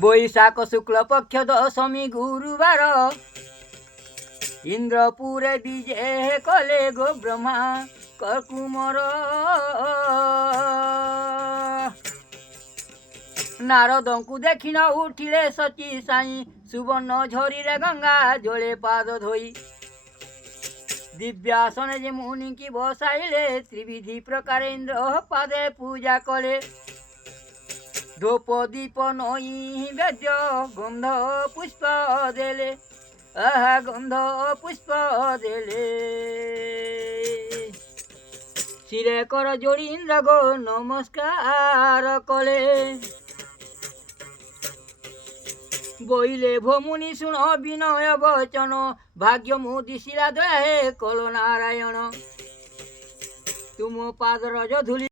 বৈশাখ শুক্ল পক্ষ দশমী গুরুবার ইন্দ্রপুরে বিজে কলে গো ব্রহ্মা কুমর নারদଙ୍କୁ দেখি ন উঠিলে সচি সাই সুবর্ণ ঝরিরে গঙ্গা জলে পাদ ধোই দিব্যাসনে যে মুনিকি বসাইলে ত্রিবিধি প্রকারে ইন্দ্র পাদে পূজা কলে ধূপ দীপ নৈবেদ্য গন্ধ পুষ্প দেলে আহা গন্ধ পুষ্প দেলে শিরে কর যোড়ি ইন্দ্র গো নমস্কার কলে বইলে ভমুনি শুণ বিনয় বচন ভাগ্য মুদিশিলা দয়া হে কল নারায়ণ তুম পাদরজ ধুলি